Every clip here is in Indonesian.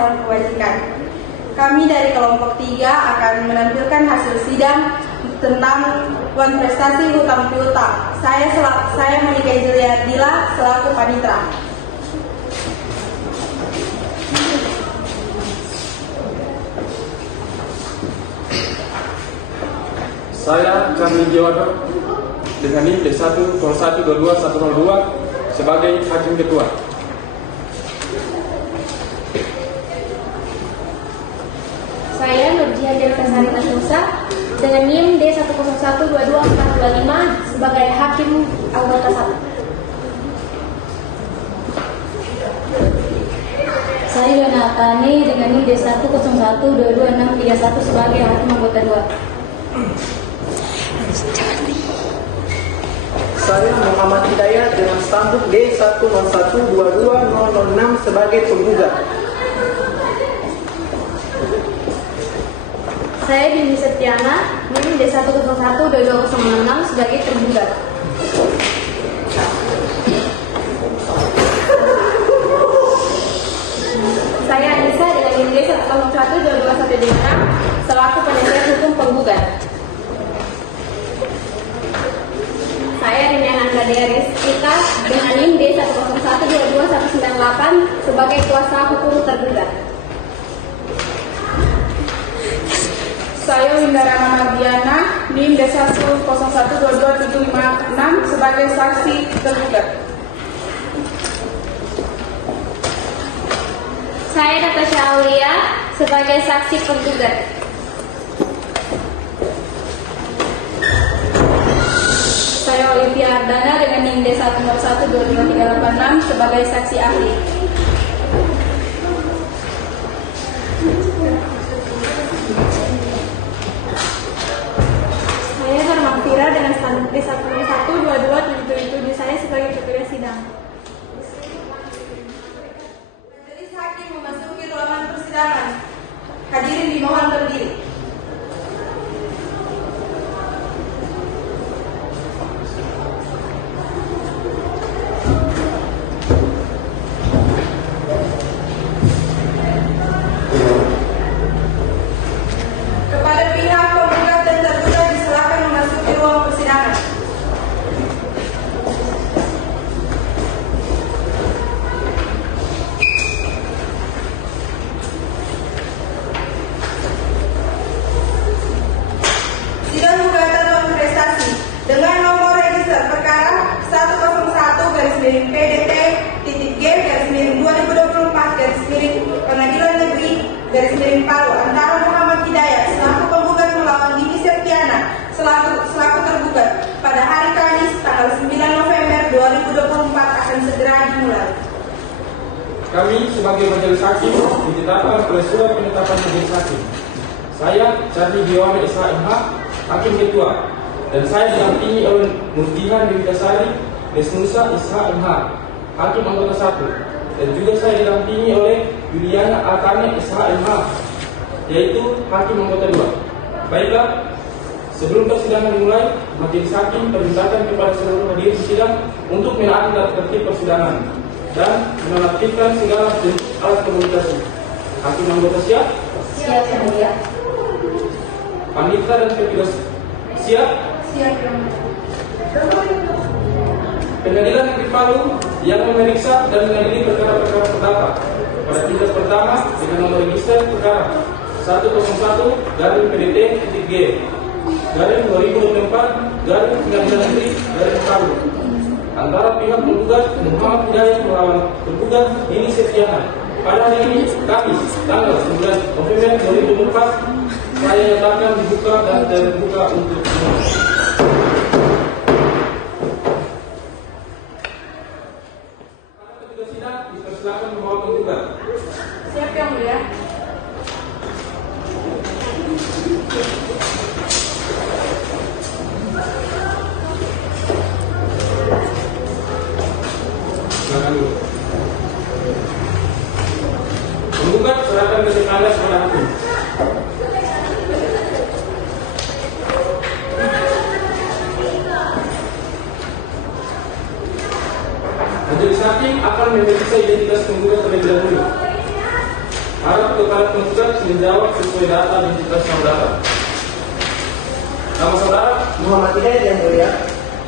calon kewajikan. Kami dari kelompok 3 akan menampilkan hasil sidang tentang prestasi hutang piutang. Saya Monika Juliardila selaku panitra. Saya Chandra Jiwado dengan NIM D101221102 sebagai Hakim Ketua. Saya Nurjihan Deltasari Nasusa dengan NIM D1012225 sebagai Hakim Anggota 1. Saya Yona Atani dengan NIM D101222631 sebagai Hakim Anggota 2. Saya Muhammad Hidayat dengan stambuk D101220006 sebagai penggugat. Saya Dini Setiana, NIM D1012206 sebagai tergugat. Saya Anissa dengan NIM D1012216 selaku penasihat hukum penggugat. Saya Riniananda Rizkita dengan NIM D101229198 sebagai kuasa hukum tergugat. Saya Windarama Mardiana, NIM D1012256 sebagai saksi tergugat. Saya Natasha Aulia sebagai saksi penggugat. Saya Olivia Ardana dengan NIM D1012286 sebagai saksi ahli. Saya Hermafira dengan stambuk D1012277 saya sebagai ketua sidang. Majelis Hakim memasuki ruangan persidangan. Hadirin dimohon berdiri. Kepada pihak penggugat dan tergugat disilakan memasuki ruang persidangan. Sidang gugatan prestasi dengan nomor register perkara 101-PDT-G-2024-Pengadilan Negeri Palu antara Muhammad Hidayat selaku penggugat melawan Dini Septiana selaku tergugat pada hari Kamis tanggal 9 November 2024 akan segera dimulai. Kami sebagai majelis hakim ditetapkan oleh surat penetapan majelis hakim. Saya Charlie Diwana SH MH, Hakim Ketua, dan saya didampingi oleh Nurjihan Deltasari Nasusa SH MH, Hakim Anggota 1, dan juga saya didampingi oleh Yuliana Atane SH MH, yaitu Hakim Anggota 2. Baiklah, sebelum persidangan dimulai, majelis hakim perintahkan kepada seluruh hadirin sidang untuk menaati tata tertib persidangan dan menonaktifkan segala bentuk alat komunikasi. Hakim anggota siap? Siap, Yang Mulia. Panitera dan petugas siap? Siap, Yang Mulia. Pengadilan Negeri Palu yang memeriksa dan mengadili perkara-perkara terdakwa pada tingkat pertama dengan nomor register perkara 101-PDT-G-2024-Pengadilan Negeri Palu antara pihak penggugat Muhammad Hidayat melawan tergugat Dini Septiana pada hari ini Kamis tanggal 9 November 2024 saya nyatakan dibuka dan terbuka untuk umum. Petugas sidang dipersilakan membawa penggugat. Siap, Yang Mulia. Silakan dulu. Penggugat serahkan ke Anda kepada hakim. Majelis hakim akan memeriksa identitas penggugat terlebih dahulu. Harap kepada penggugat menjawab sesuai data identitas saudara. Nama saudara, Muhammad Hidayat yang mulia.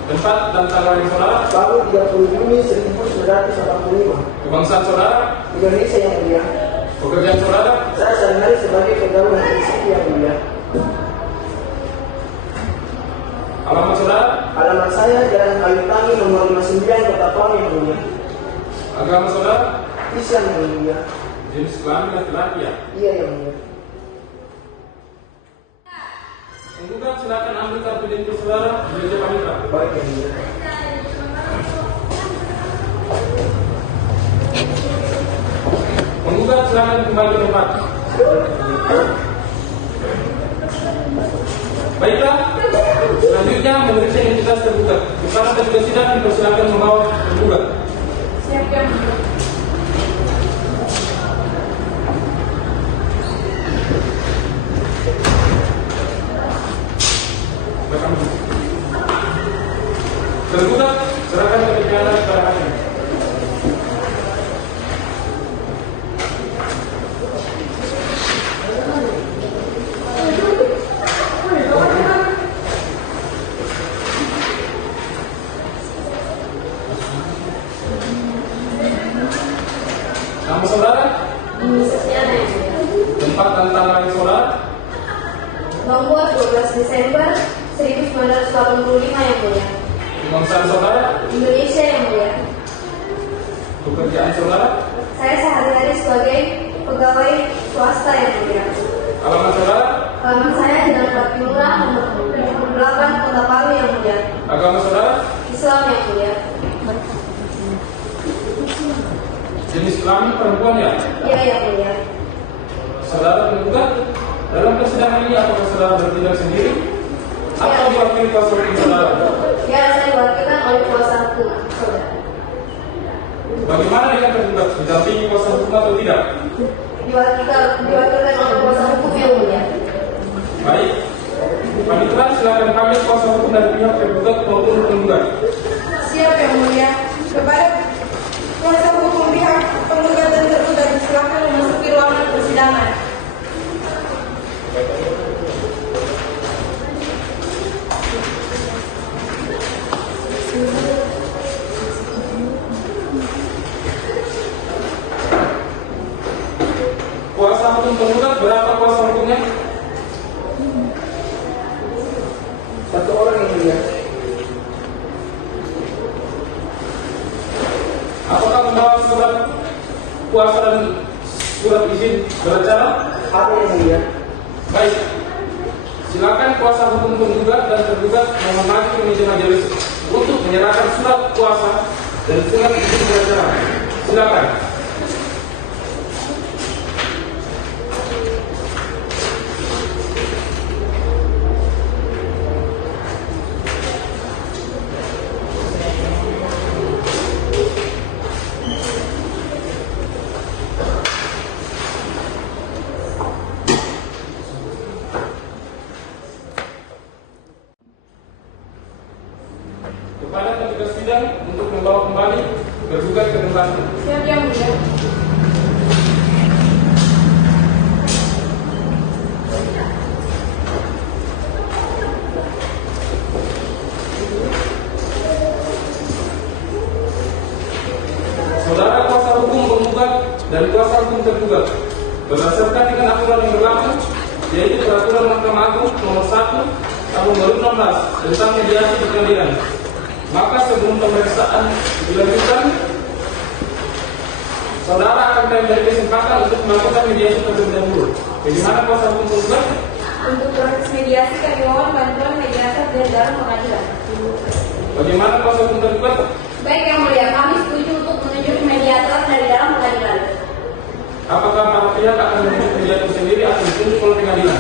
tempat dan tanggal lahir saudara, Baru 30 Juni 1985. kebangsaan saudara, Indonesia yang mulia. pekerjaan saudara, Saya sehari-hari sebagai pegawai negeri sipil yang mulia. alamat saudara, Alamat saya Jalan Kayu Tangi nomor 59 Kota Pong yang mulia. agama saudara, Islam yang mulia. jenis kelamin laki-laki ya. Iya yang mulia. Penggugat silakan ambil kartu identitas saudara, meja panitra. Baik yang mulia. Penggugat silakan kembali ke tempat. Baiklah, selanjutnya memeriksa identitas tergugat. Kepada petugas sidang dipersilakan membawa tergugat. Siap yang mulia. Tergugat serahkan ke pidana kepada hakim. Nama saudara, tempat dan tanggal lahir saudara, Nomor 12 Desember 1985 yang mulia. kebangsaan saudara, Indonesia yang mulia. pekerjaan saudara, Saya sehari-hari sebagai pegawai swasta yang mulia. alamat saudara, Alamat saya di Jalan Batu Lurah nomor 78 Kota Palu yang mulia. agama saudara, Islam yang mulia. jenis kelamin perempuan ya. Iya yang mulia. Saudara penggugat, dalam persidangan ini apakah saudara bertindak sendiri atau diwakili kuasa hukum saudara? Ya, saya diwakilkan oleh kuasa hukum saudara. Bagaimana dengan tergugat, didampingi kuasa hukum atau tidak? Diwakilkan oleh kuasa hukum yang mulia. Baik, panitera silakan panggil kuasa hukum dari pihak tergugat maupun penggugat. Siap yang mulia. Kepada kuasa hukum pihak penggugat dan tergugat silakan memasuki ruangan persidangan. Kuasa hukum penggugat berapa kuasa hukumnya? Satu orang yang mulia. Apakah membawa surat kuasa dan surat izin beracara? Apa yang mulia? Baik, silakan kuasa hukum penggugat dan tergugat mohon maju ke meja majelis untuk menyerahkan surat kuasa dan surat izin beracara. Silakan. Kepada petugas sidang untuk membawa kembali tergugat ke tempatnya. Siap yang mulia. Saudara kuasa hukum penggugat dan kuasa hukum tergugat berdasarkan dengan aturan yang berlaku, yaitu Peraturan Mahkamah Agung Nomor 1 Tahun 2016 tentang mediasi di pengadilan. Maka sebelum pemeriksaan dilanjutkan, saudara akan kami beri kesempatan untuk melakukan mediasi terlebih dahulu. Bagaimana kuasa hukum penggugat? Untuk proses mediasi kami mohon bantuan mediator dari dalam pengadilan. Bagaimana kuasa hukum tergugat? Baik yang mulia, kami setuju untuk menunjuk mediator dari dalam pengadilan. Apakah para pihak akan menunjuk mediator sendiri atau ditunjuk oleh pengadilan?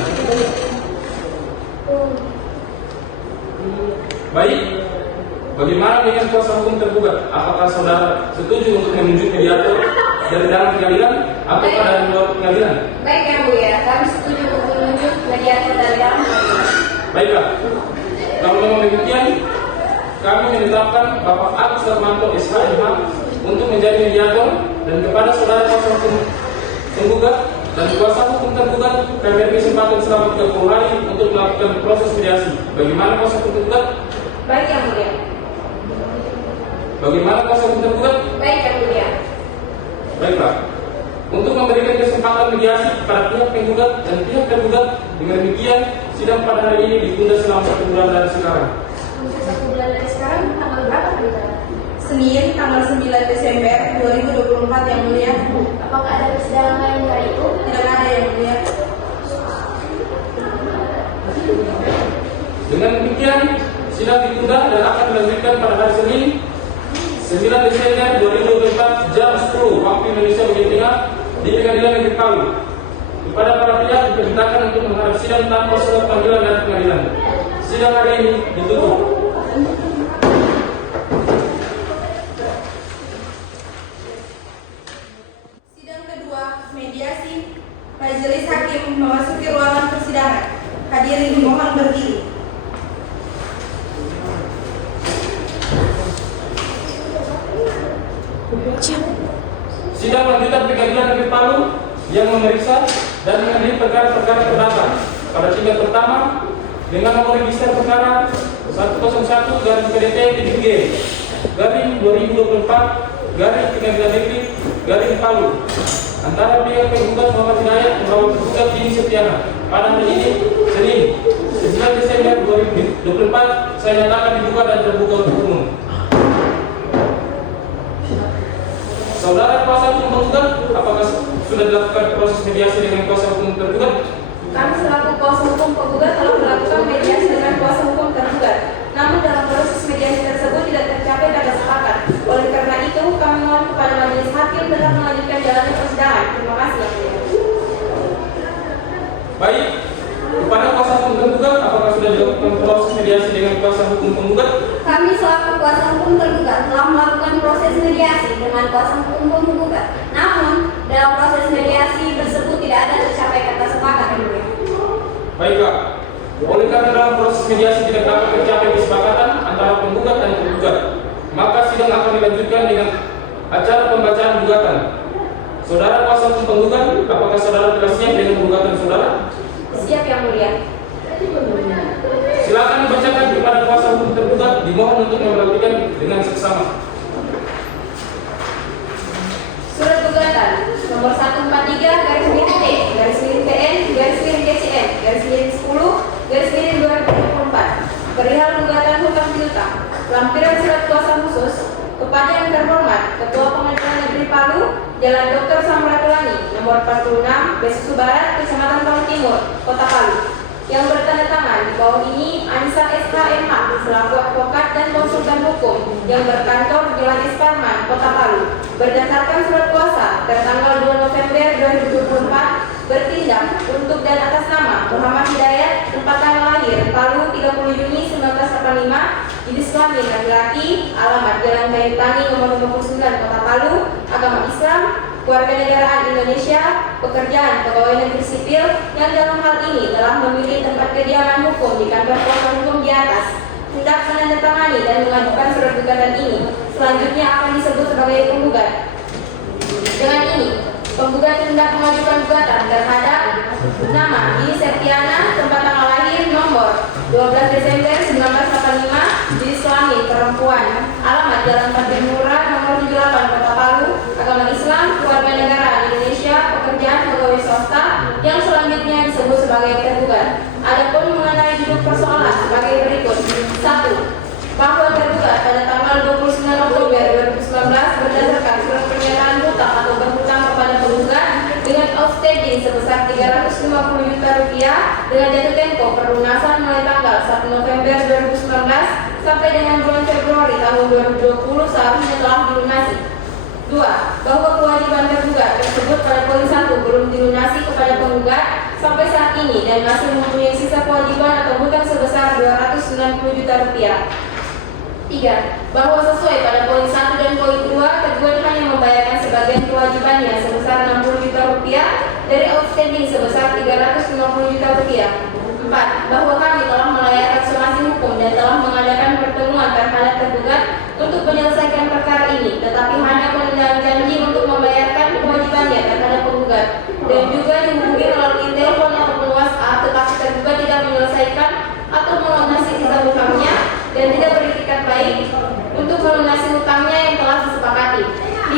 Baik. Bagaimana dengan kuasa hukum tergugat? Apakah saudara setuju untuk menunjuk mediator dari dalam pengadilan atau dari luar pengadilan? Baik yang mulia, kami setuju untuk menunjuk mediator dari dalam pengadilan. Baiklah. Kalau memang demikian, kami menetapkan Bapak Agus Darmanto SHMH untuk menjadi mediator dan kepada saudara kuasa hukum penggugat dan kuasa hukum tergugat kami beri kesempatan selama 30 hari untuk melakukan proses mediasi. Bagaimana kuasa hukum tergugat? Baik yang mulia. Bagaimana kuasa hukum tergugat? Baik yang mulia. Baiklah. Untuk memberikan kesempatan mediasi kepada pihak penggugat dan pihak tergugat, dengan demikian sidang pada hari ini ditunda selama 1 bulan dari sekarang. Untuk 1 bulan dari sekarang tanggal berapa Pendeta? Senin tanggal 9 Desember 2024 yang mulia. Apakah ada persidangan lain hari itu? Tidak ada yang mulia. Dengan demikian sidang ditunda dan akan dilanjutkan pada hari Senin 9 Desember 2024 jam 10 waktu Indonesia bagian tengah di Pengadilan Negeri Palu. Kepada para pihak diperintahkan untuk menghadap sidang tanpa surat panggilan dari pengadilan. Sidang hari ini ditutup. Sidang kedua, mediasi. Majelis Hakim memasuki ruangan persidangan. Hadirin dimohon berdiri. Sidang lanjutan Pengadilan Negeri Palu yang memeriksa dan mengadili perkara-perkara perdata pada tingkat pertama dengan nomor register perkara 101 garis PDP -G garing 2024 garing Pengadilan Negeri garing Palu antara pihak penggugat Muhammad Hidayat melawan tergugat Dini Septiana pada hari ini Senin 9 Desember 2024 saya nyatakan dibuka dan terbuka untuk umum. Saudara kuasa hukum penggugat, apakah sudah dilakukan proses mediasi dengan kuasa hukum tergugat? Kami selaku kuasa hukum penggugat telah melakukan mediasi dengan kuasa hukum tergugat. Namun dalam proses mediasi tersebut tidak tercapai kata sepakat. Oleh karena itu, kami mohon kepada majelis hakim tetap melanjutkan jalannya persidangan. Terima kasih yang mulia. Baik, kepada kuasa hukum tergugat, apakah sudah dilakukan proses mediasi dengan kuasa hukum penggugat? Kami selaku kuasa hukum tergugat telah melakukan proses mediasi dengan kuasa hukum penggugat. Namun, dalam proses mediasi tersebut tidak ada tercapai kata sepakat yang mulia. Baiklah, oleh karena dalam proses mediasi tidak dapat tercapai kesepakatan antara penggugat dan tergugat, maka sidang akan dilanjutkan dengan acara pembacaan gugatan. Saudara kuasa hukum penggugat, apakah saudara telah siap dengan gugatan saudara? Siap yang mulia. Silakan dibacakan kepada kuasa hukum tergugat, dimohon untuk memperhatikan dengan seksama. Surat gugatan nomor 143 garis miring T garis miring PN garis miring DCM garis miring 10 garis miring 2024 perihal gugatan hutang piutang. Lampiran surat kuasa khusus kepada yang terhormat Ketua Pengadilan Negeri Palu, Jalan Dr. Samratulangi, nomor 46, Besusu Barat, Kecamatan Palu Timur, Kota Palu. Yang bertanda tangan di bawah ini Anissa SHMH selaku advokat dan konsultan hukum yang berkantor di Jalan Esparman, Kota Palu. Berdasarkan surat kuasa tertanggal 2 November 2024 bertindak untuk dan atas nama Muhammad Hidayat, tempat tanggal lahir Palu 30 Juni 1985, jenis kelamin laki-laki, alamat Jalan Kayu Tangi nomor 29 Kota Palu, agama Islam, kewarganegaraan Indonesia, pekerjaan pegawai negeri sipil yang dalam hal ini telah memilih tempat kediaman hukum di kantor kuasa hukum di atas, hendak menandatangani dan mengajukan surat gugatan ini. Selanjutnya akan disebut sebagai penggugat. Dengan ini, penggugat hendak mengajukan gugatan terhadap nama Dini Septiana, tempat tanggal lahir nomor 12 Desember 1985, jenis kelamin perempuan, alamat Jalan Patimura nomor 78 Kota Palu, agama Islam, kewarganegaraan Indonesia, pekerjaan pegawai swasta yang selanjutnya disebut sebagai tergugat. Adapun mengenai duduk persoalan sebagai berikut. 1. Bahwa tergugat pada tanggal 29 Oktober 2019 berdasarkan surat pernyataan hutang atau berhutang kepada penggugat dengan outstanding sebesar 350 juta rupiah dengan jatuh tempo perlunasan mulai tanggal 1 November 2019 sampai dengan bulan Februari tahun 2020 seharusnya telah dilunasi. 2. Bahwa kewajiban tergugat tersebut pada poin 1 belum dilunasi kepada penggugat sampai saat ini dan masih mempunyai sisa kewajiban atau hutang sebesar 290 juta rupiah. 3. Bahwa sesuai pada poin 1 dan poin 2, tergugat hanya membayarkan sebagian kewajibannya sebesar 60 juta rupiah dari outstanding sebesar 350 juta rupiah. 4. Bahwa kami telah melayangkan somasi hukum dan telah mengadakan pertemuan terhadap tergugat untuk menyelesaikan perkara ini, tetapi hanya penundaan janji untuk membayarkan kewajibannya terhadap penggugat dan juga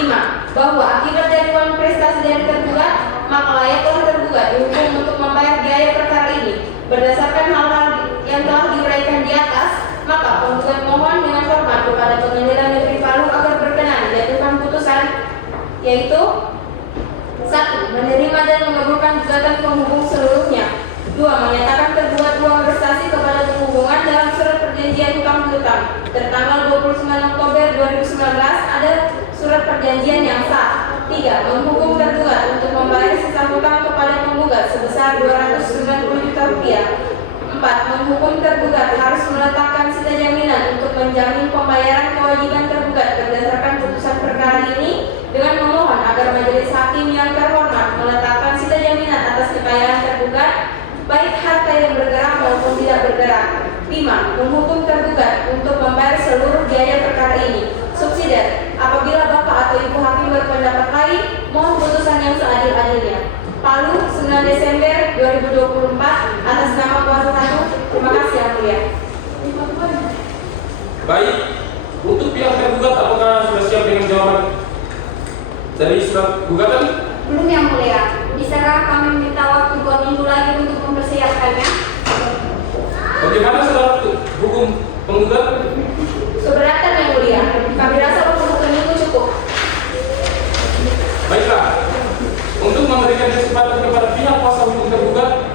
5. Bahwa akibat dari uang prestasi dari tergugat, maka layaklah tergugat dihukum untuk membayar biaya perkara ini. Berdasarkan hal-hal yang telah diuraikan di atas, maka penggugat mohon dengan hormat kepada Pengadilan Negeri Palu agar berkenan menjatuhkan putusan, yaitu 1. Menerima dan mengabulkan gugatan penghubung seluruhnya. 2. Menyatakan tergugat uang prestasi kepada penghubungan dalam surat perjanjian hutang piutang tertanggal 29 Oktober 2019 ada surat perjanjian yang sah. 3. Menghukum tergugat untuk membayar sisa hutang kepada penggugat sebesar 290 juta rupiah. 4. Menghukum tergugat harus meletakkan sita jaminan untuk menjamin pembayaran kewajiban tergugat berdasarkan putusan perkara ini dengan memohon agar majelis hakim yang terhormat meletakkan sita jaminan atas kekayaan tergugat baik harta yang bergerak maupun tidak bergerak. 5. Menghukum tergugat untuk membayar seluruh biaya perkara ini. Subsidiar, apabila Bapak atau Ibu Hakim berpendapat lain, mohon putusan yang seadil-adilnya. Palu, 9 Desember 2024, atas nama kuasa 1. Terima kasih Yang Mulia. Baik, untuk pihak tergugat apakah sudah siap dengan jawaban dari surat gugatan? Belum Yang Mulia. Bisa kami minta waktu 2 minggu lagi untuk mempersiapkannya? Bagaimana saudara hukum penggugat? Keberatan Yang Mulia, kami rasa waktu 2 minggu cukup. Baiklah, untuk memberikan kesempatan kepada pihak kuasa hukum tergugat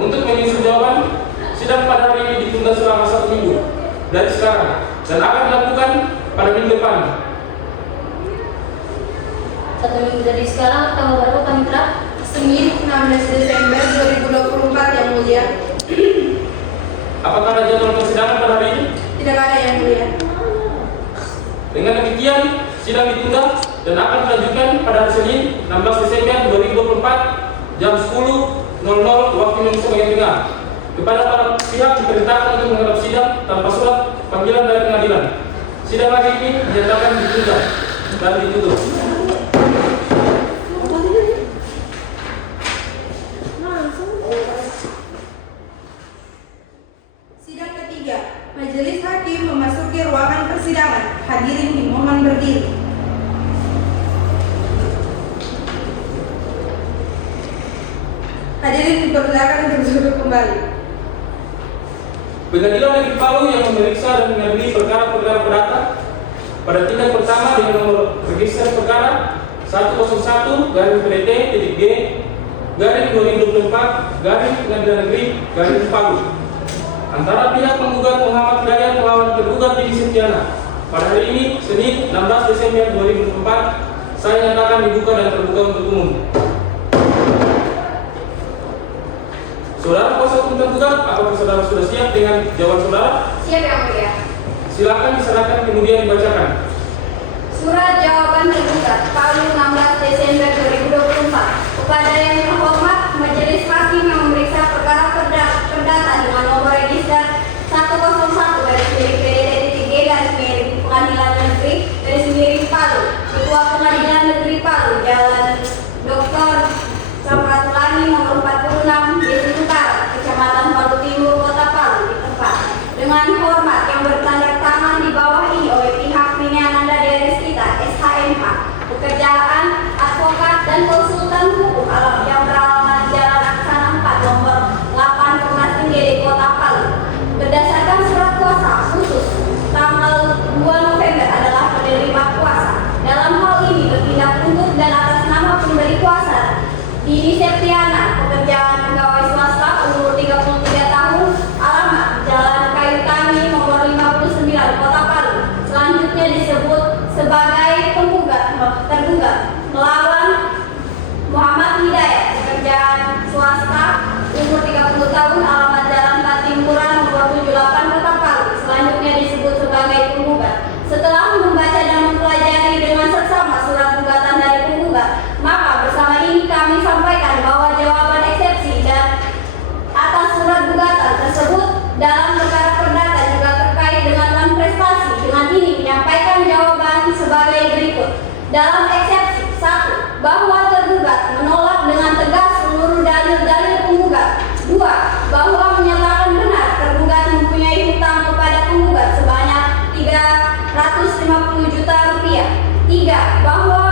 untuk menyusun jawaban, sidang pada hari ini ditunda selama 1 minggu dari sekarang dan akan dilakukan pada minggu depan. 1 minggu dari sekarang, tanggal berapa Pak Mitra? Senin 16 Desember 2024 Yang Mulia. Apakah ada jadwal persidangan pada hari ini? Tidak ada Yang Mulia. Dengan demikian, sidang ditunda dan akan dilanjutkan pada hari Senin 16 Desember 2024 jam 10.00 waktu Indonesia bagian tengah. Kepada para pihak diperintahkan untuk menghadap sidang tanpa surat panggilan dari pengadilan. Sidang hari ini dinyatakan ditunda dan ditutup. Sidang ketiga, Majelis Hakim memasuki ruangan persidangan. Hadirin dimohon berdiri. Hadirin dipersilakan untuk duduk kembali. Pengadilan Negeri Palu yang memeriksa dan mengadili perkara-perkara perdata pada tindak pertama dengan nomor register perkara 101-G/2024 Pengadilan Palu antara pihak penggugat Muhammad Hidayat melawan tergugat Dini Septiana pada hari ini Senin 16 Desember 2024 saya nyatakan dibuka dan terbuka untuk umum. Saudara kuasa hukum tergugat, apakah saudara sudah siap dengan jawaban saudara? Siap Yang Mulia. Silakan diserahkan kemudian dibacakan. Surat jawaban tergugat Palu 16 Desember 2024 kepada yang terhormat Majelis Hakim yang memeriksa perkara perdata dengan nomor register 101-PDD-G Pengadilan Negeri Palu, Ketua Pengadilan Negeri Palu, Jalan Dr. Samratulangi nomor 46, Desa Utara, Kecamatan Palu Timur, Kota Palu, di tempat. Dengan hormat yang bertanda tangan di bawah ini oleh pihak Viniananda Dereskita, SHMH, pekerjaan, advokat, dan konsultan hukum alam yang beralamat Jalan Aksana 4 nomor 8 Perumnas Tinggi, Kota Palu. Berdasarkan surat kuasa khusus tanggal 2 November adalah penerima kuasa. Dalam hal ini bertindak untuk dan atas nama pemberi kuasa Dini Septiana, pekerjaan pegawai swasta, umur 33 tahun, alamat Jalan Kayu Tani nomor 59 Kota Palu. Selanjutnya disebut sebagai tergugat melawan Muhammad Hidayat, pekerjaan swasta, umur 30 tahun, alamat Jalan Patimuran nomor 78 Kota Palu. Selanjutnya disebut sebagai penggugat. Setelah membaca dan mempelajari dengan seksama surat gugatan dari penggugat, maka bersama ini kami sampaikan bahwa jawaban eksepsi dan atas surat gugatan tersebut dalam perkara perdata juga terkait dengan non-prestasi. Dengan ini menyampaikan jawaban sebagai berikut. Dalam eksepsi 1. Bahwa tergugat menolak dengan tegas seluruh dalil-dalil penggugat. 2. Bahwa menyatakan benar tergugat mempunyai hutang kepada penggugat sebanyak 350 juta rupiah. 3. Bahwa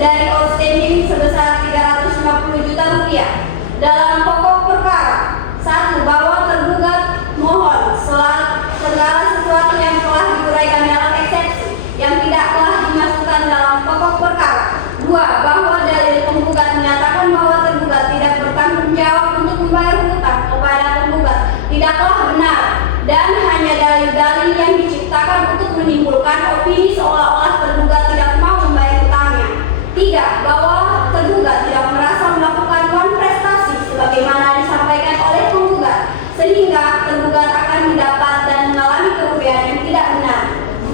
dari outstanding sebesar 350 juta rupiah. Dalam pokok perkara, 1. Bahwa tergugat mohon segala sesuatu yang telah diuraikan dalam eksepsi yang tidak telah dimasukkan dalam pokok perkara. 2. Bahwa dalil penggugat menyatakan bahwa tergugat tidak bertanggung jawab untuk membayar hutang kepada penggugat tidaklah benar dan hanya dalil-dalil yang diciptakan untuk menimbulkan opini seolah-olah tergugat tidak mau membayar hutangnya. 3. Bahwa tergugat tidak merasa melakukan prestasi sebagaimana disampaikan oleh penggugat sehingga tergugat akan mendapat dan mengalami kerugian yang tidak benar.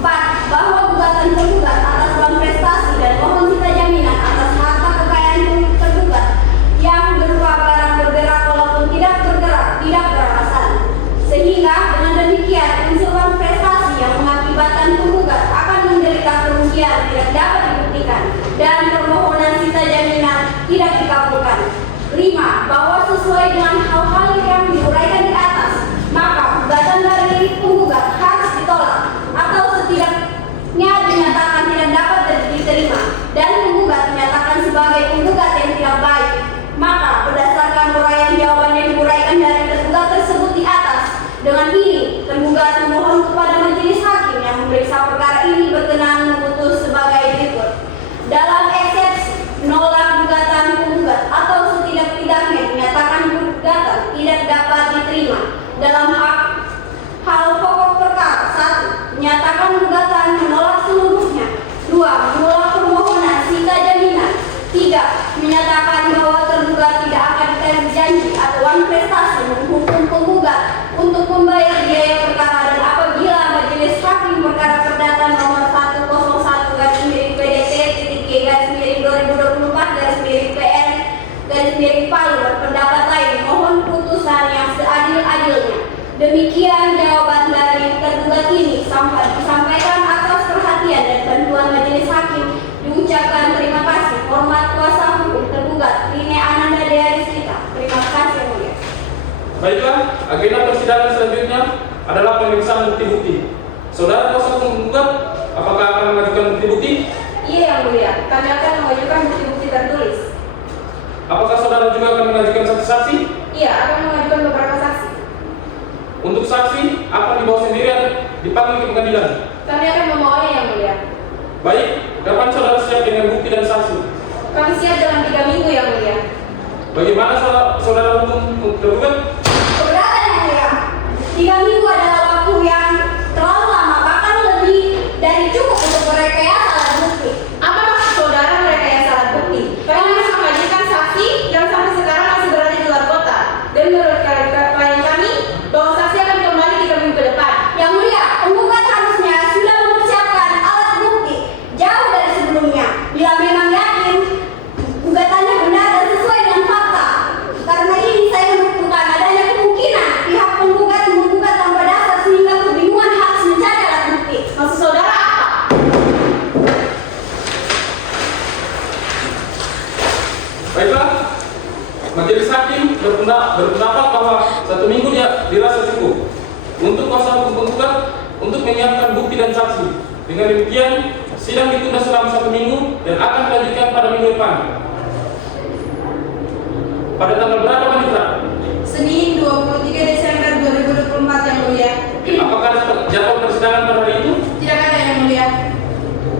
4. Bahwa gugatan tergugat atas prestasi dan mohon sita jaminan atas harta kekayaan tergugat yang berupa barang bergerak walaupun tidak bergerak tidak beralasan. Sehingga dengan demikian unsur prestasi yang mengakibatkan penggugat akan menderita kerugian tidak dapat dibuktikan dan permohonan sita jaminan tidak dikabulkan. 5. Bahwa sesuai dengan hal-hal yang diuraikan di atas, maka gugatan dari penggugat harus ditolak atau setidaknya dinyatakan tidak dapat diterima dan penggugat dinyatakan sebagai penggugat yang tidak baik. Maka berdasarkan uraian jawaban yang diuraikan dari tergugat tersebut di atas, dengan ini tergugat memohon kepada majelis hakim yang memeriksa perkara ini berkenan memutus sebagai berikut. Dalam eksepsi menolak gugatan penggugat atau setidak-tidaknya dinyatakan gugatan tidak dapat diterima dalam hal pokok perkara. 1. Menyatakan gugatan menolak seluruhnya. 2. Menolak permohonan sita jaminan. 3. Menyatakan bahwa tergugat tidak akan terjanji atau prestasi menghukum penggugat untuk membayar biaya perkara dan apabila majelis hakim perkara perdata nomor 101/PDT-2024/PN/PN berpendapat lain mohon putusan yang seadil-adilnya. Demikian jawaban dari tergugat ini disampaikan atas perhatian dan bantuan majelis hakim. Diucapkan terima kasih. Hormat kuasa hukum tergugat Rine Ananda Dearisita. Terima kasih yang mulia. Baiklah, agenda persidangan selanjutnya adalah pemeriksaan bukti-bukti. Saudara kuasa hukum penggugat, apakah akan mengajukan bukti-bukti? Iya yang mulia, kami akan mengajukan bukti-bukti tertulis. Apakah saudara juga akan mengajukan saksi-saksi? Iya, akan mengajukan beberapa saksi. Untuk saksi akan dibawa sendirian dipanggil ke pengadilan. Kami akan membawanya yang mulia. Baik, kapan saudara siap dengan bukti dan saksi? Kami siap dalam 3 minggu yang mulia. Bagaimana saudara hukum tergugat? Keberatan yang mulia. 3 minggu adalah waktu yang terlalu lama, bahkan lebih dari cukup untuk merekayasa alat bukti. Apa maksud saudara merekayasa alat bukti? Kami harus menghadirkan saksi yang sampai sekarang masih berada di luar kota. Dan menurut klien kami, bahwa saksi akan kembali 3 minggu ke depan. Yang mulia, penggugat harusnya sudah mempersiapkan alat bukti jauh dari sebelumnya. Bila memang yakin gugatannya benar dan sesuai dengan fakta. Karena ini saya menentukan adanya kemungkinan pihak penggugat menggugat tanpa dasar sehingga kebingungan harus mencari alat bukti. Maksud saudara apa? Baiklah, majelis hakim berpendapat bahwa 1 minggu dia dirasa cukup untuk kuasa hukum penggugat untuk menyiapkan bukti dan saksi. Dengan demikian, sidang ditunda selama 1 minggu dan akan dilanjutkan pada minggu depan. Pada tanggal berapa Panitra? Senin 23 Desember 2024 yang mulia. Apakah ada jadwal persidangan pada hari itu? Tidak ada yang mulia.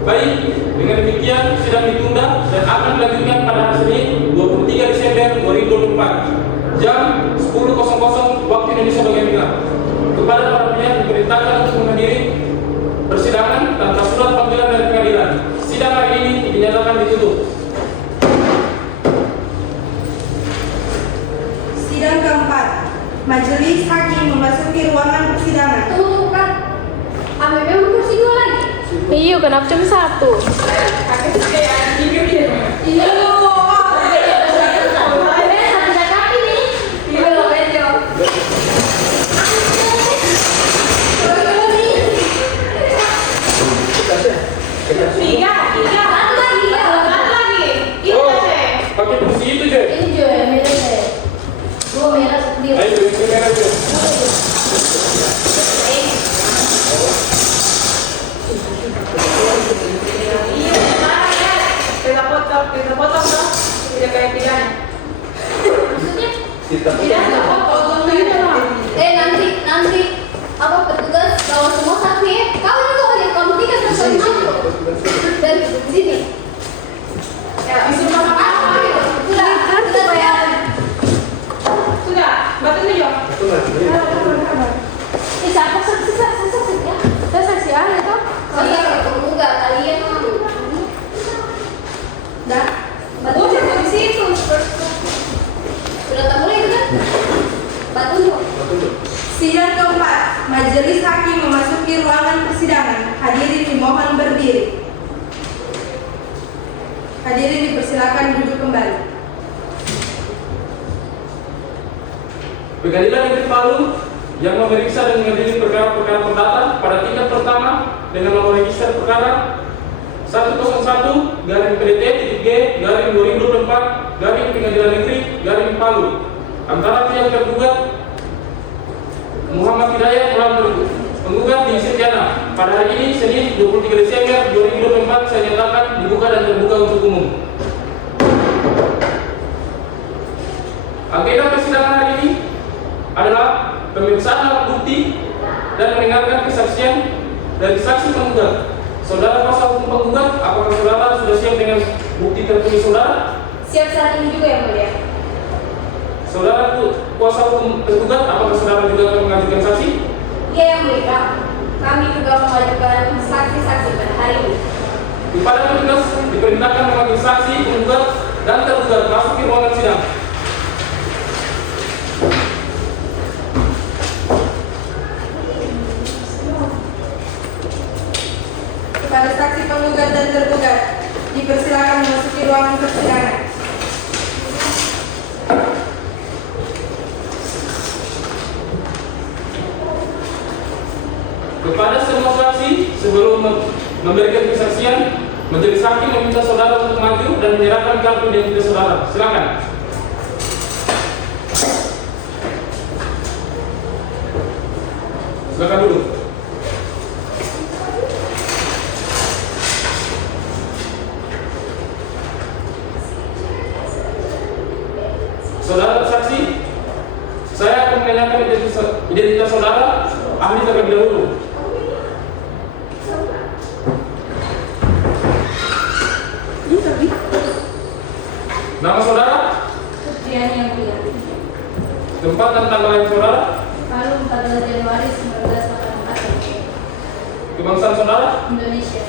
Baik, dengan demikian sidang ditunda dan akan dilanjutkan pada hari Senin 23 Desember 2024 jam 10.00 waktu Indonesia bagian Tengah. Kepada para pihak diperintahkan untuk menghadiri persidangan tanpa surat panggilan dari pengadilan. Sidang hari ini dinyatakan ditutup. Sidang keempat. Majelis hakim memasuki ruangan persidangan. Tunggu kan? Ambil memang kursi 2 lagi. Iya, kenapa cuma 1? Iya. Oh, pakai kursi itu je. Ini juga yang merah saya. 2 merah sendiri. Ayo, kursi merah je. Iya, sebagai pidana. Maksudnya? Kita Pidana apa? Nanti apa petugas bawa semua saksi ya? Kau juga wajib kamu tiga saksi dari sini. Ya, disuruh masak apa gitu? Sudah bayar. Sudah, batu ya. Siapa saksi ya? Saya saksi ahli toh? Iya, enggak kalian. Dah, batu di situ. Sudah tak boleh itu kan? Batu. Sidang keempat, majelis hakim memasuki ruangan persidangan. Hadirin dimohon berdiri. Hadirin dipersilakan duduk kembali. Pengadilan Negeri Palu yang memeriksa dan mengadili perkara-perkara perdata pada tingkat pertama dengan nomor register perkara 101-PDT-G-2024 Pengadilan Negeri Palu antara pihak tergugat Muhammad Hidayat melawan penggugat di Setiana pada hari ini Senin 23 Desember 2024 saya nyatakan dibuka dan terbuka untuk umum. Agenda persidangan hari ini adalah pemeriksaan alat bukti dan mendengarkan kesaksian dari saksi penggugat. Saudara kuasa hukum penggugat, apakah saudara sudah siap dengan bukti tertulis saudara? Siap saat ini juga ya mulia. Saudara kuasa hukum tergugat, apakah saudara juga akan mengajukan saksi? Iya yang mulia. Kami juga mengajukan saksi-saksi pada hari ini. Kepada petugas diperintahkan memanggil saksi, penggugat, dan tergugat masuk ke ruangan sidang. Kepada saksi penggugat dan tergugat dipersilakan memasuki ruangan persidangan. Kepada semua saksi sebelum memberikan kesaksian, majelis hakim meminta saudara untuk maju dan menyerahkan kartu identitas saudara. Silakan. Silakan dulu. Saudara saksi, saya akan menanyakan identitas saudara ahli terlebih dahulu. Nama saudara, Triani yang mulia. tempat dan tanggal lahir saudara, Palu 14 Januari 1984. kebangsaan saudara, Indonesia.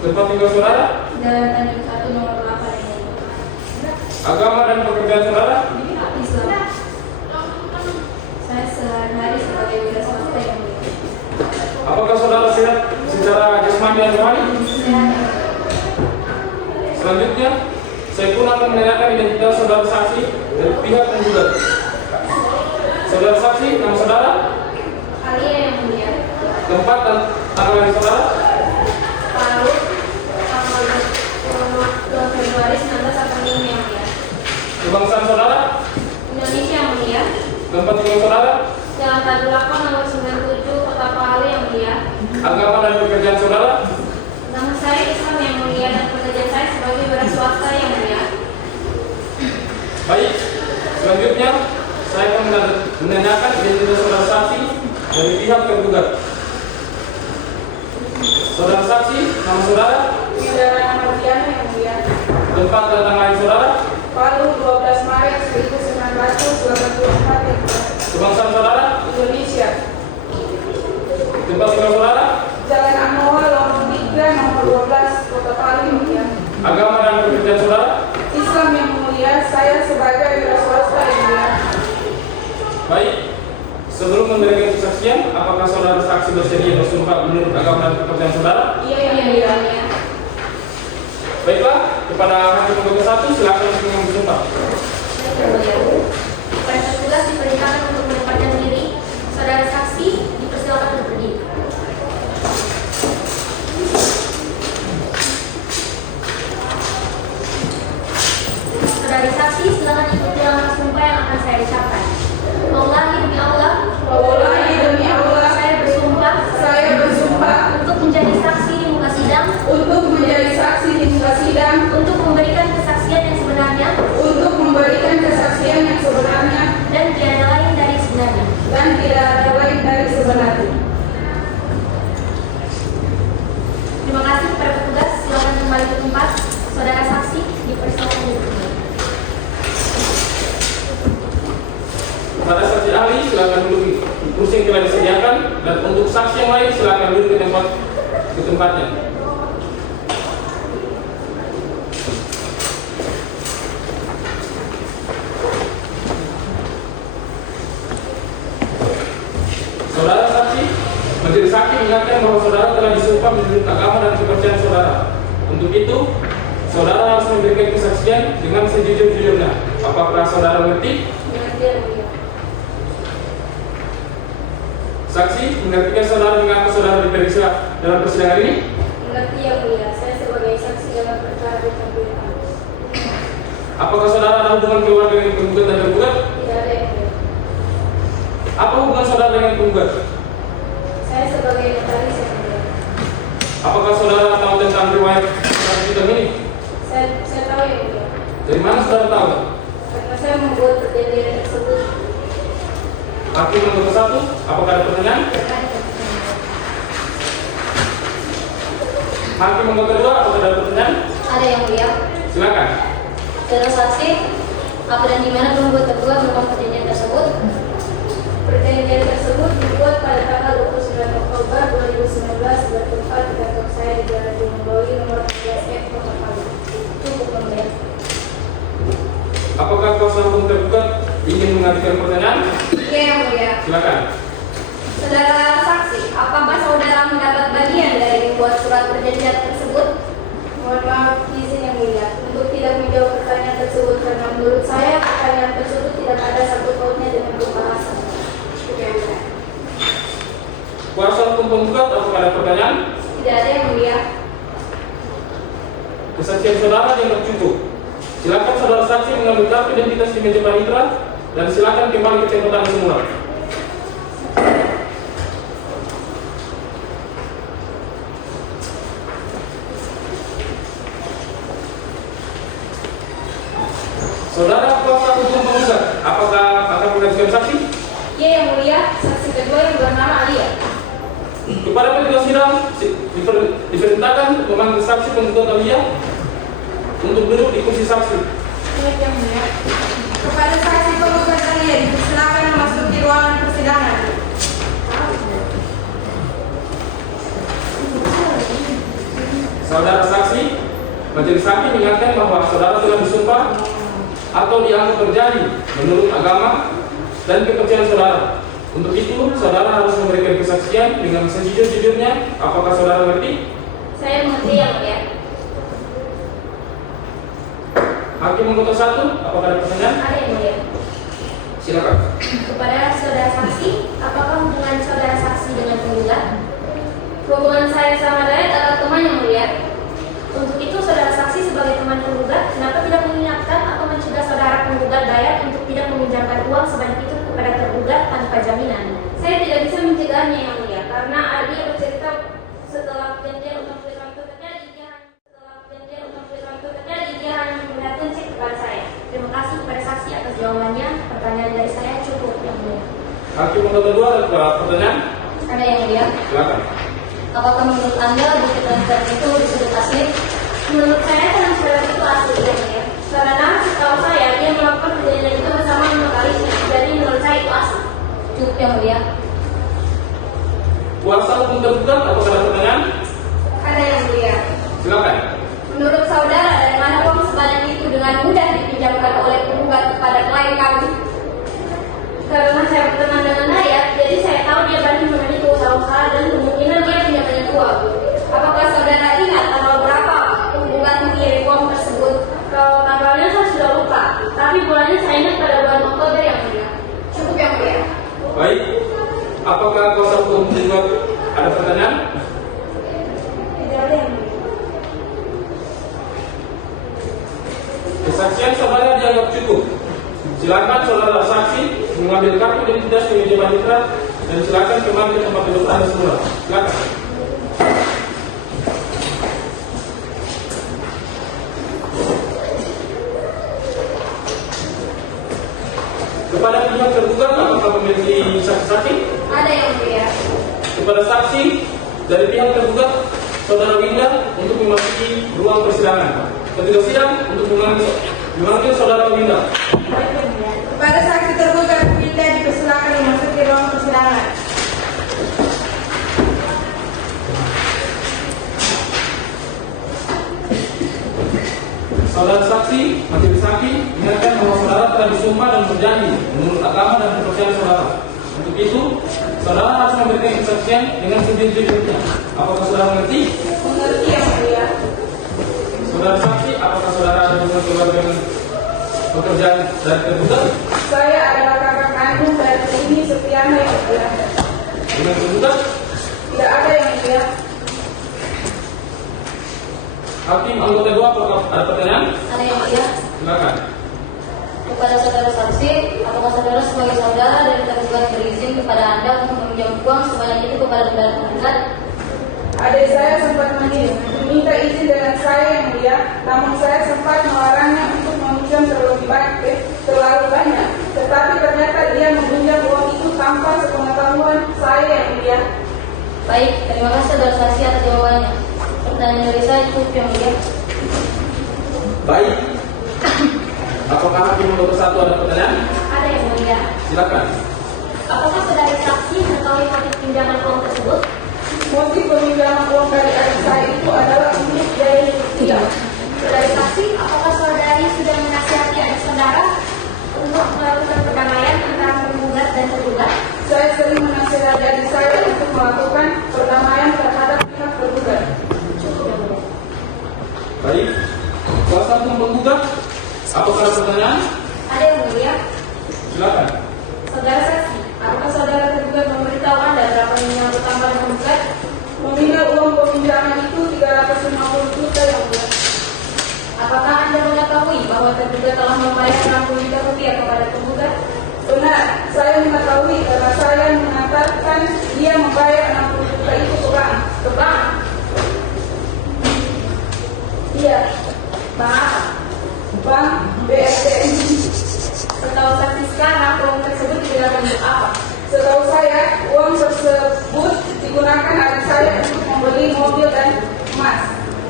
tempat tinggal saudara, Jalan Tanjung 1 nomor 8 ini. agama dan pekerjaan saudara, Islam. Saya sehari-hari sebagai wira swasta yang mulia. apakah saudara sehat secara jasmani dan rohani? Sehat. Selanjutnya, saya pun akan menanyakan identitas saudara saksi dari pihak penggugat. Saudara saksi, nama saudara, Alia yang mulia. tempat dan tanggal lahir saudara, Palu tanggal 2 Februari 1985 yang mulia. kebangsaan saudara, Indonesia yang mulia. tempat tinggal saudara, Jalan Tadulako nomor 97 Kota Palu yang mulia. agama dan pekerjaan saudara, Nama saya Islam yang mulia dan pekerjaan saya sebagai wira swasta yang mulia. Baik, selanjutnya saya akan menanyakan identitas saudara saksi dari pihak tergugat. Saudara saksi, nama saudara, Saudara Mardiana yang mulia. tempat dan tanggal lahir saudara, Palu 12 Maret 1984 yang mulia. kebangsaan saudara, Indonesia. tempat tinggal saudara, Jalan Anoa nomor 3 nomor 12 Kota Palu yang mulia. agama dan pekerjaan saudara. Islam yang mulia, saya sebagai wira swasta yang mulia. Baik, sebelum memberikan kesaksian, apakah saudara saksi bersedia bersumpah menurut agama dan pekerjaan saudara? Iya yang mulia. Baiklah, kepada hakim penggugat 1 silakan untuk bersumpah. Para petugas diperintahkan untuk menempatkan diri. Saudara saksi dipersilakan untuk berdiri. Saudara saksi silakan ikuti langkah sumpah yang akan saya ucapkan. Wallahi demi Allah. Wallahi demi Allah. Saya bersumpah untuk menjadi saksi di muka sidang. Untuk menjadi saksi di muka sidang. Untuk memberikan kesaksian yang sebenarnya Saudara saksi dipersilakan duduk. Para saksi ahli silakan duduk di kursi yang telah disediakan, dan untuk saksi yang lain silakan duduk di tempatnya. Saudara saksi, majelis hakim mengingatkan bahwa saudara telah disumpah menurut agama dan kepercayaan saudara. Untuk itu, saudara harus memberikan kesaksian dengan sejujur-jujurnya. Apakah saudara mengerti? Mengerti yang mulia. Saksi, mengertikan saudara mengapa saudara diperiksa dalam persidangan ini? Mengerti yang mulia. Saya sebagai saksi dalam perkara ditampilkan. Apakah saudara ada hubungan keluarga dengan penggugat dan tergugat? Tidak ada yang mulia. Apa hubungan saudara dengan penggugat? Saya sebagai notaris yang mulia. Apakah saudara tahu tentang riwayat sidang ini? Saya tahu yang mulia. Dari mana saudara tahu? Karena saya membuat perjanjian tersebut. Hakim nomor 1, apakah ada pertanyaan? Hakim nomor 2, apakah ada pertanyaan? Ada yang mulia. Silakan. Saudara saksi, apa dan di mana pembuat tergugat melakukan perjanjian tersebut? Perjanjian tersebut dibuat pada tanggal 29 Oktober 2019 bertempat di kantor saya di Jalan Jumbawi nomor 13F Kota Palu. Cukup yang mulia. Apakah kuasa hukum tergugat ingin mengajukan pertanyaan? Iya yang mulia. Silakan. Saudara saksi, apakah saudara mendapat bagian dari membuat surat perjanjian tersebut? Mohon maaf izin yang mulia untuk tidak menjawab pertanyaan tersebut karena menurut saya pertanyaan tersebut tidak ada satu pautnya dengan pembahasan. Cukup yang mulia. Kuasa hukum penggugat, apakah ada pertanyaan? Tidak ada yang mulia. Kesaksian saudara dianggap cukup. Silakan saudara saksi mengambil kartu identitas di meja panitera dan silakan kembali ke tempat semula. Saudara kuasa hukum penggugat, apakah akan mengajukan saksi? Iya yang mulia, saksi kedua yang bernama Alia. Kepada petugas sidang diperintahkan memanggil saksi penggugat Alia untuk duduk di kursi saksi. Iya yang mulia. Kepada saksi penggugat Alia dipersilakan memasuki ruangan persidangan. Saudara saksi, majelis hakim mengingatkan bahwa saudara telah disumpah atau dianggap terjadi menurut agama dan kepercayaan saudara. Untuk itu, saudara harus memberikan kesaksian dengan sejujur-jujurnya. Apakah saudara mengerti? Saya mengerti yang mulia. Hakim nomor 1, apakah ada pertanyaan? Ada yang mulia. Silakan. Kepada saudara saksi, apakah hubungan saudara saksi dengan penggugat? Hubungan saya sama Dayat adalah teman yang mulia. Untuk itu, saudara saksi sebagai teman penggugat, kenapa tidak mengingatkan atau mencegah saudara penggugat Dayat untuk tidak meminjamkan uang sebanyak itu kepada tergugat tanpa jaminan? Saya tidak bisa mencegahnya yang mulia karena Ardi bercerita setelah perjanjian utang piutang terjadi dia hanya menggunakan cek kepada saya. Terima kasih kepada saksi atas jawabannya. Pertanyaan dari saya cukup yang mulia. Hakim nomor 2, ada pertanyaan? Ada yang mulia. Silakan. Apakah menurut Anda bukti transfer itu disebut asli? Menurut saya transfer itu asli yang mulia. Karena setahu saya dia melakukan perjanjian itu bersama notarisnya. Jadi menurut saya itu asli. Cukup yang mulia. Kuasa hukum tergugat, apakah ada pertanyaan? Ada yang mulia. Silakan. Menurut saudara, dari mana uang sebanyak itu dengan mudah dipinjamkan oleh penggugat kepada klien kami? Karena saya berteman dengan Dayat, jadi saya tahu dia banyak memiliki usaha-usaha dan kemungkinan dia punya banyak uang. Apakah saudara ingat tanggal berapa penggugat mengirim uang tersebut? Kalau tanggalnya saya sudah lupa, tapi bulannya saya ingat pada bulan Oktober yang mulia. Cukup yang mulia. Baik. Apakah kuasa hukum penggugat ada pertanyaan? Tidak ada yang mulia. Kesaksian saudara dianggap cukup. Silakan saudara saksi mengambil kartu identitas di meja panitera dan silakan kembali ke tempat duduk Anda semula. Silakan. Kepada pihak tergugat, apakah memiliki saksi-saksi? Ada yang mulia. Kepada saksi dari pihak tergugat, saudara Winda untuk memasuki ruang persidangan. ketua sidang untuk memanggil saudara Winda. Kepada saksi tergugat Winda dipersilakan memasuki ruang persidangan. Saudara saksi, majelis hakim ingatkan bahwa saudara telah disumpah dan berjanji menurut agama dan kepercayaan saudara. Untuk itu, saudara harus memberikan kesaksian dengan sejujurnya. Apakah saudara mengerti? Mengerti yang mulia. Saudara saksi, apakah saudara ada hubungan keluarga dengan pekerjaan dari tergugat? Saya adalah kakak kandung dari ini Sepiana yang mulia. Dengan tergugat? Tidak ada yang mulia. Hakim anggota 2, apakah ada pertanyaan? Ada yang mulia. Silakan. Kepada saudara saksi, apakah saudara sebagai saudara dan tergugat berizin kepada Anda untuk meminjam uang sebanyak itu kepada saudara tergugat? Adik saya sempat meminta izin dengan saya yang mulia, namun saya sempat melarangnya untuk meminjam terlalu banyak. Tetapi ternyata dia meminjam uang itu tanpa sepengetahuan saya yang mulia. Baik, terima kasih saudara saksi atas jawabannya. Pertanyaan dari saya cukup yang mulia. Baik. Apakah hakim anggota 1 ada pertanyaan? Ada yang mulia. Silakan. Apakah saudara saksi mengetahui motif pinjaman uang tersebut? Motif peminjaman uang dari adik saya itu adalah untuk biaya hidup dia. Saudara saksi, apakah saudari sudah menasihati adik saudara untuk melakukan perdamaian antara penggugat dan tergugat? Saya sering menasihati adik saya untuk melakukan perdamaian terhadap pihak tergugat. Baik. Kuasa hukum penggugat, apakah ada pertanyaan? Ada yang mulia. Silakan. Saudara saksi, apakah saudara tergugat memberitahu Anda berapa nominal utama dan penggugat? Nominal uang peminjaman itu 350 juta yang mulia. Apakah Anda mengetahui bahwa tergugat telah membayar 60 juta rupiah kepada penggugat? Benar, saya mengetahui karena saya mengatakan dia membayar 60 juta itu ke bank. Ke bank? Iya, Bank apa? bank BRTN. Setahu saksi sekarang uang tersebut digunakan untuk apa? Setahu saya, uang tersebut digunakan adik saya untuk membeli mobil dan emas.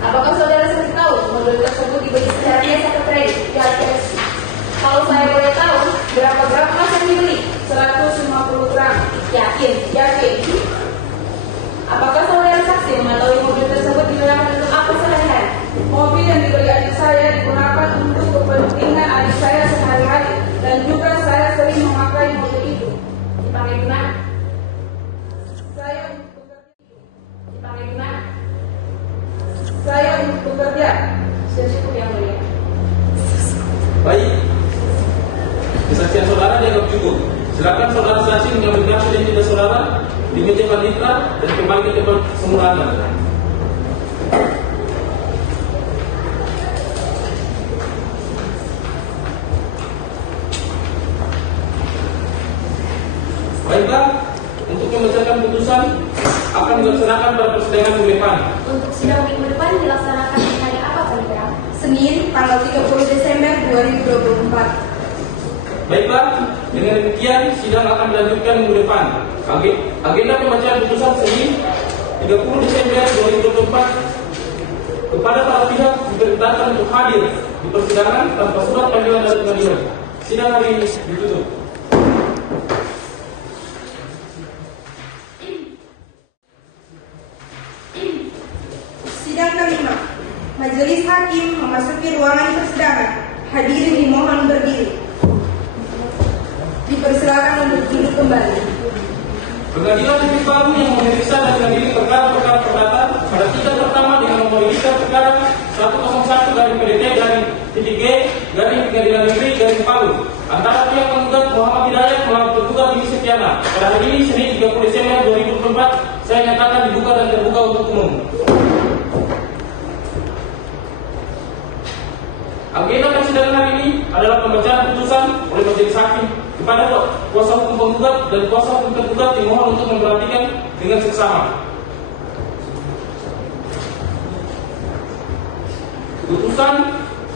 Apakah saudara saksi tahu mobil tersebut dibeli secara biasa ke kredit? Ya, yes. Kalau saya boleh tahu, berapa gram emas yang dibeli? 150 gram. Yakin? Yakin? Apakah saudara saksi mengetahui mobil tersebut digunakan untuk apa sehari-hari? Mobil yang dibeli adik saya digunakan untuk kepentingan adik saya sehari-hari dan juga saya sering memakai mobil itu. Dipakai di mana? Saya untuk bekerja. Dipakai di mana? Saya untuk bekerja. Sudah cukup yang mulia. Baik. Kesaksian saudara dianggap cukup. Silakan saudara saksi mengambil kartu identitas saudara di meja panitera dan kembali ke tempat semula Anda. Baiklah, untuk membacakan putusan akan dilaksanakan pada persidangan minggu depan. Untuk sidang minggu depan dilaksanakan di hari apa, Saudara? Senin, tanggal 30 Desember 2024. Baiklah, dengan demikian sidang akan dilanjutkan minggu depan. Agenda pembacaan putusan Senin 30 Desember 2024 kepada para pihak diperintahkan untuk hadir di persidangan tanpa surat panggilan dari pengadilan. Sidang hari ini ditutup. Sidang kelima, Majelis Hakim memasuki ruangan persidangan. Hadirin dimohon berdiri. Dipersilakan untuk duduk kembali. Pengadilan Negeri Palu yang memeriksa dan mengadili perkara-perkara perdata pada sidang pertama dengan memeriksa perkara 101/PDT/G Pengadilan Negeri Garing Palu antara pihak penggugat Muhammad Hidayat melawan tergugat Dini Septiana. Pada hari ini Senin 30 Desember 2024 saya nyatakan dibuka dan terbuka untuk umum. Agenda persidangan hari ini adalah pembacaan putusan oleh majelis hakim kepada kuasa hukum penggugat dan kuasa hukum tergugat dimohon untuk memperhatikan dengan seksama. Putusan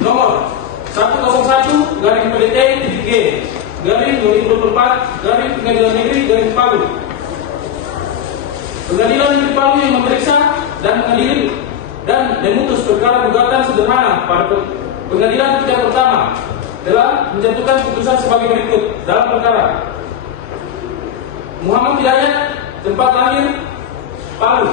nomor 101/PDT/G Pengadilan Negeri Garing Palu. Pengadilan Negeri Palu yang memeriksa dan mengadili dan memutus perkara gugatan sederhana pada pengadilan tingkat pertama telah menjatuhkan putusan sebagai berikut dalam perkara Muhammad Hidayat, tempat lahir Palu,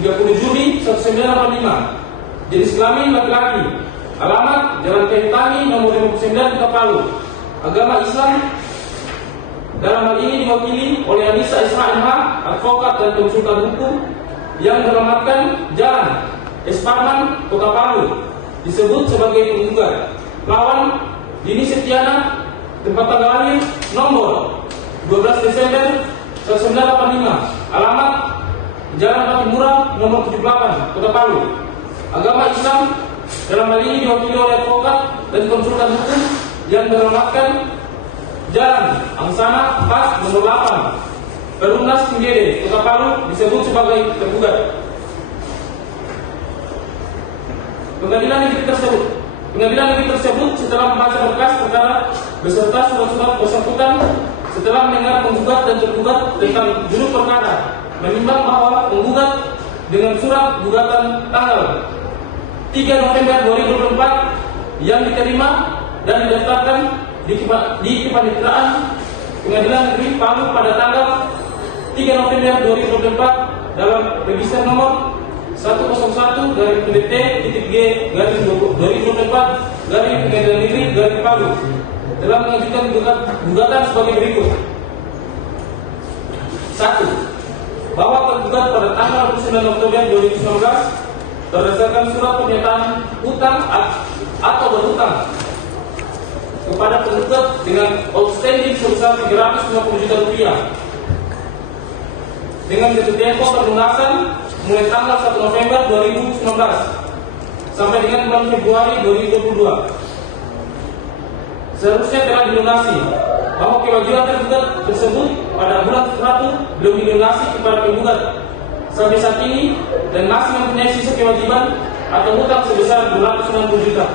30 Juli 1985, jenis kelamin laki-laki, alamat Jalan Kayu Tangi nomor 59 Kota Palu, agama Islam. Dalam hal ini diwakili oleh Anissa SHMH, advokat dan konsultan hukum yang beralamatkan Jalan S. Parman, Kota Palu, disebut sebagai penggugat. Lawan Dini Setiana, tempat tanggal lahir nomor 12 Desember 1985, alamat Jalan Patimura nomor 78 Kota Palu, agama Islam. Dalam hal ini diwakili oleh advokat dan konsultan hukum yang beralamatkan Jalan Angsana 4 nomor 8 Perumnas Tinggede, Kota Palu, disebut sebagai tergugat. Pengadilan negeri tersebut setelah membaca berkas perkara beserta surat-surat bersangkutan, setelah mendengar penggugat dan tergugat tentang judul perkara, menimbang bahwa penggugat dengan surat gugatan tanggal 3 November 2024 yang diterima dan didaftarkan di kepaniteraan Pengadilan Negeri Palu pada tanggal 3 November 2024 dalam register nomor 101-PDT-G-2024 dari Pengadilan Negeri Palu telah mengajukan gugatan sebagai berikut. 1. Bahwa tergugat pada tanggal 29 Oktober 2019 berdasarkan surat pernyataan hutang atau berhutang kepada penggugat dengan outstanding sebesar 350 juta rupiah dengan jatuh tempo pelunasan mulai tanggal 1 November 2019 sampai dengan bulan Februari 2022. Seharusnya telah dilunasi, bahwa kewajiban tergugat tersebut pada bulan 1 belum dilunasi kepada penggugat sampai saat ini dan masih mempunyai sisa kewajiban atau hutang sebesar 290 juta.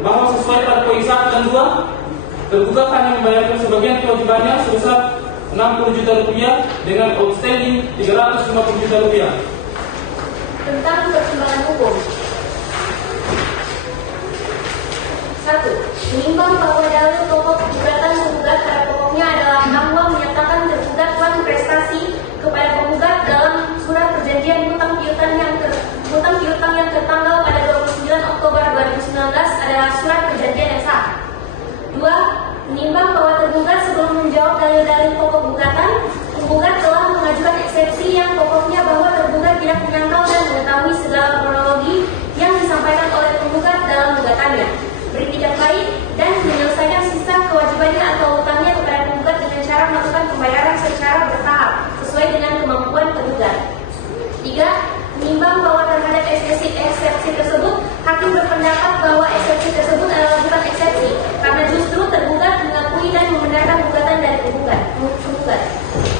Bahwa sesuai pada poin 1 dan 2, tergugat hanya membayarkan sebagian kewajibannya sebesar 60 juta rupiah dengan outstanding 350 juta rupiah. Tentang pertimbangan hukum. 1. Menimbang bahwa dalil pokok gugatan tergugat pada pokoknya adalah bahwa menyatakan tergugat telah prestasi kepada penggugat dalam surat perjanjian hutang piutang yang tertanggal pada 29 Oktober 2019 adalah surat perjanjian yang sah. 2. Menimbang bahwa tergugat sebelum menjawab dalil-dalil pokok gugatan, penggugat telah mengajukan eksepsi yang pokoknya bahwa tergugat tidak menyangkal dan mengetahui segala kronologi yang disampaikan oleh penggugat dalam gugatannya, bertindak baik dan menyelesaikan sisa kewajibannya atau hutangnya kepada penggugat dengan cara melakukan pembayaran secara bertahap sesuai dengan kemampuan tergugat. 3. Menimbang bahwa terhadap eksepsi tersebut, hakim berpendapat bahwa eksepsi tersebut adalah bukan eksepsi, karena justru tergugat mengakui dan membenarkan gugatan dari penggugat.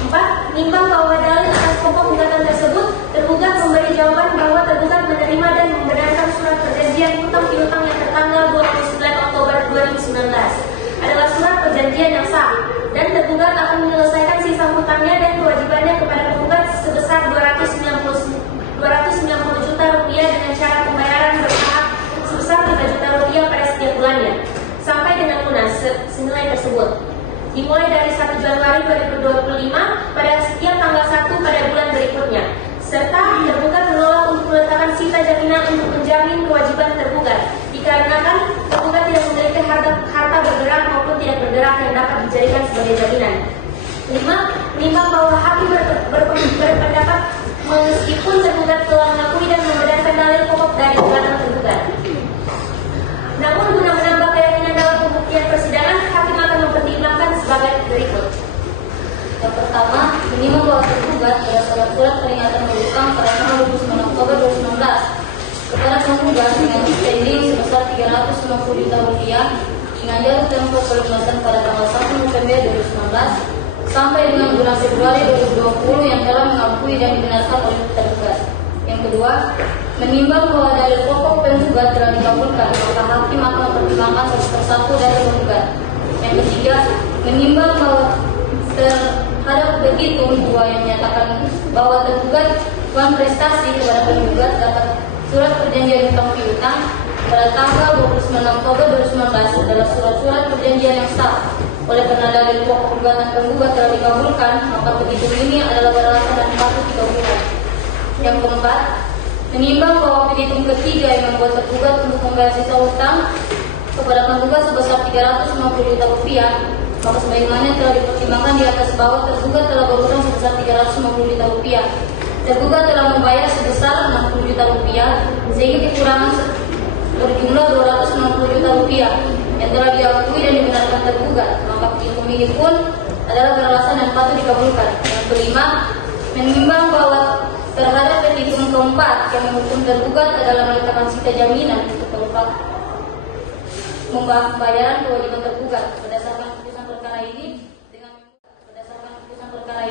4. Menimbang bahwa dalil atas pokok gugatan tersebut, tergugat memberi jawaban bahwa tergugat menerima dan membenarkan surat perjanjian hutang piutang yang tertanggal 29 Oktober 2019 adalah surat perjanjian yang sah, dan tergugat akan menyelesaikan sisa hutangnya dan kewajibannya kepada penggugat sebesar 290 juta rupiah dengan cara pembayaran bertahap sebesar 3 juta rupiah pada setiap bulannya sampai dengan lunas senilai tersebut dimulai dari 1 Januari 2025 pada setiap tanggal 1 pada bulan berikutnya, serta tergugat menolak untuk meletakkan sisa jaminan untuk menjamin kewajiban tergugat dikarenakan tergugat tidak memiliki harta bergerak maupun tidak bergerak yang dapat dijadikan sebagai jaminan. 5. Menimbang bahwa hakim berpendapat meskipun tergugat telah mengakui dan membenarkan dalil pokok dari gugatan tergugat, namun guna menambah keyakinan dalam pembuktian persidangan, hakim akan mempertimbangkan sebagai berikut. Yang pertama, menimbang bahwa tergugat berdasarkan surat peringatan berhutang pada tanggal 29 Oktober 2019 kepada penggugat dengan standing sebesar 350 juta rupiah dengan jatuh tempo pelunasan pada tanggal 1 November 2019 sampai dengan bulan Februari 2020 yang telah mengakui dan dibenarkan oleh tergugat. Yang kedua, menimbang bahwa dalil pokok penggugat telah dikabulkan, maka hakim akan mempertimbangkan satu persatu dari penggugat. Yang ketiga, menimbang bahwa terhadap petitum 2 yang menyatakan bahwa tergugat uang prestasi kepada penggugat dapat surat perjanjian hutang piutang pada tanggal 29 Oktober 2019 adalah surat-surat perjanjian yang sah. Oleh karena dalil pokok gugatan penggugat telah dikabulkan, maka petitum ini adalah beralasan dan patut dikabulkan. Yang keempat, menimbang bahwa petitum ketiga yang membuat tergugat untuk membayar sisa hutang kepada penggugat sebesar 350 juta rupiah, maka sebagaimana telah dipertimbangkan di atas bawah, tergugat telah berhutang sebesar 350 juta rupiah. Tergugat telah membayar sebesar 60 juta rupiah, sehingga kekurangan berjumlah 260 juta rupiah yang telah diakui dan dibenarkan tergugat, maka petitum ini pun adalah beralasan dan patut dikabulkan. Yang kelima, menimbang bahwa terhadap petitum keempat yang menghukum tergugat adalah meletakkan sita jaminan untuk tempat pembayaran kewajiban tergugat berdasarkan putusan perkara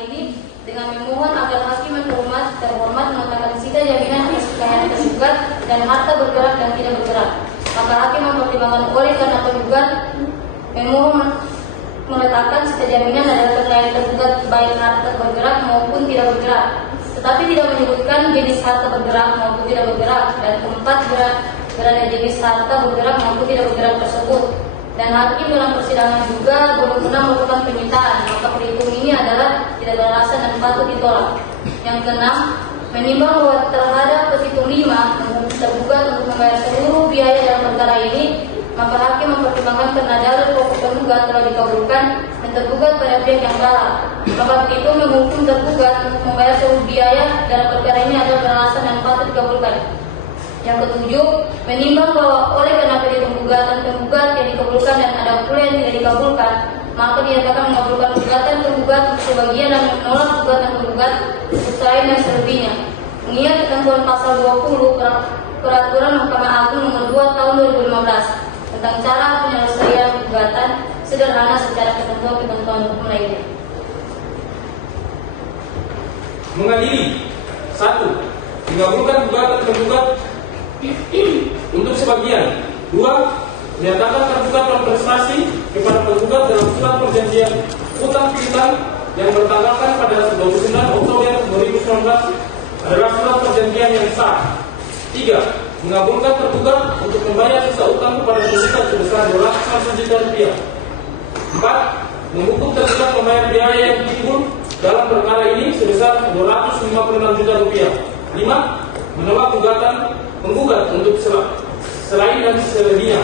ini dengan memohon agar hakim yang terhormat meletakkan sita jaminan atas kekayaan tergugat dan harta bergerak dan tidak bergerak. Maka hakim mempertimbangkan oleh karena tergugat memohon meletakkan sita jaminan adalah kekayaan tergugat baik harta bergerak maupun tidak bergerak, tetapi tidak menyebutkan jenis harta bergerak maupun tidak bergerak, dan keempat berada jenis harta bergerak maupun tidak bergerak tersebut. Dan hakim dalam persidangan juga belum pernah melakukan penyitaan, maka petitum ini adalah tidak beralasan dan patut ditolak. Yang keenam, menimbang bahwa terhadap petitum 5 menghukum tergugat untuk membayar seluruh biaya dalam perkara ini, maka hakim mempertimbangkan karena dalil pokok tergugat telah dikabulkan dan tergugat pada pihak yang kalah, maka petitum menghukum tergugat untuk membayar seluruh biaya dalam perkara ini adalah beralasan dan patut dikabulkan. Yang ketujuh, menimbang bahwa oleh karena petitum gugatan tergugat yang dikabulkan dan ada pula yang tidak dikabulkan, maka dinyatakan mengabulkan gugatan tergugat untuk sebagian dan menolak gugatan tergugat untuk lain dan selebihnya. Mengingat ketentuan pasal 20 Peraturan Mahkamah Agung Nomor 2 Tahun 2015 tentang cara penyelesaian gugatan sederhana secara ketentuan hukum lainnya. Mengadili 1. Mengabulkan gugatan tergugat untuk sebagian. 2. Menyatakan tergugat berprestasi kepada penggugat dalam surat perjanjian hutang piutang yang bertanggalkan pada 29 Oktober 2019 adalah surat perjanjian yang sah. 3. Mengabulkan tergugat untuk membayar sisa utang kepada penggugat sebesar 250 juta rupiah. 4. Menghukum tergugat membayar biaya yang timbul dalam perkara ini sebesar 256 juta rupiah. 5. Menolak gugatan penggugat untuk selain dan selebihnya.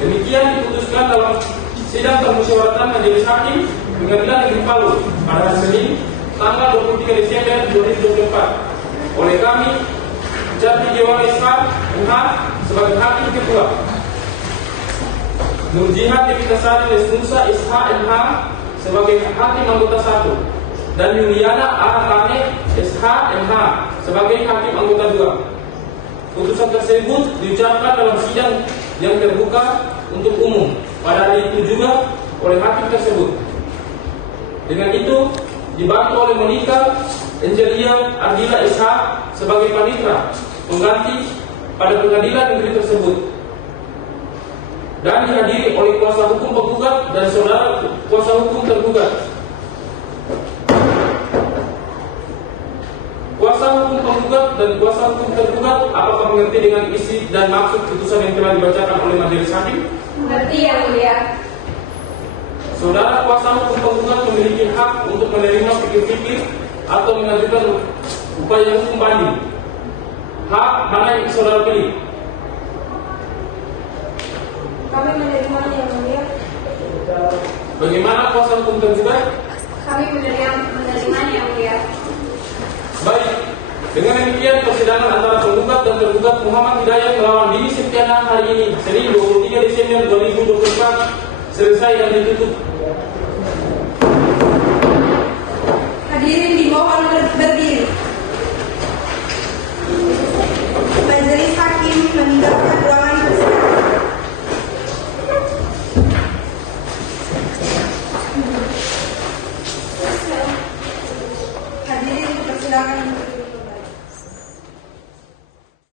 Demikian diputuskan dalam sidang permusyawaratan majelis hakim Pengadilan Negeri Palu pada hari Senin tanggal 23 Desember 2024 oleh kami Jardi Dewan SH MH sebagai hakim ketua, Nur Jihad Devitasari Lesnusa SH MH sebagai hakim anggota 1 dan Yuliana Aratane SH MH sebagai hakim anggota 2. Putusan tersebut diucapkan dalam sidang yang terbuka untuk umum pada hari itu juga oleh hakim tersebut. Dengan itu dibantu oleh Monica Angelia Ardila SH sebagai panitera pengganti pada pengadilan negeri tersebut dan dihadiri oleh kuasa hukum penggugat dan saudara kuasa hukum tergugat. Kuasa hukum penggugat dan kuasa hukum tergugat apakah mengerti dengan isi dan maksud putusan yang telah dibacakan oleh majelis hakim? Mengerti yang mulia. Saudara kuasa hukum penggugat memiliki hak untuk menerima pikir-pikir atau mengajukan upaya hukum banding. Hak mana yang saudara pilih? Kami menerimanya yang mulia. Bagaimana kuasa hukum tergugat? Kami menerimanya yang mulia. Baik, dengan demikian persidangan antara penggugat dan tergugat Muhammad Hidayat melawan Dini Septiana hari ini Senin 23 Desember 2024 selesai dan ditutup. Hadirin dimohon